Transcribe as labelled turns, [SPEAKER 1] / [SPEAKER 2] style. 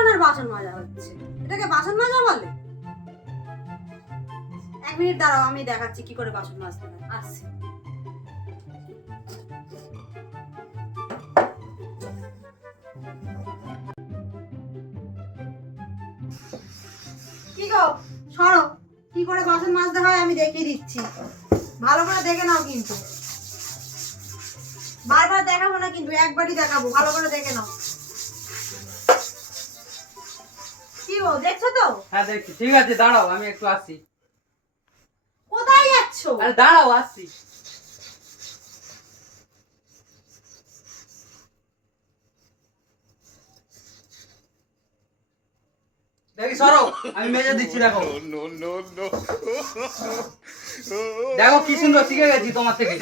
[SPEAKER 1] বাসন মাজা হচ্ছে। এটাকে বাসন মাজা বলে? এক মিনিট দাঁড়াও, আমি দেখাচ্ছি কি করে বাসন মাজতে হয়। আসছি। কি গো? সরো। কি করে বাসন মাজতে হয় আমি দেখিয়ে দিচ্ছি। ভালো করে দেখে নাও কিন্তু। বারবার দেখাবো না কিন্তু, একবারই দেখাবো। ভালো করে দেখে নাও। কি দেখছ তো?
[SPEAKER 2] হ্যাঁ দেখছি। ঠিক আছে দাঁড়াও আমি একটু আসছি
[SPEAKER 1] কোথায় যাচ্ছো?
[SPEAKER 2] আরে দাঁড়াও আসছি দেখি সরো। আমি মেজে দিচ্ছি দেখো. দেখো কি সুন্দর শিখে গেছি তোমার থেকে।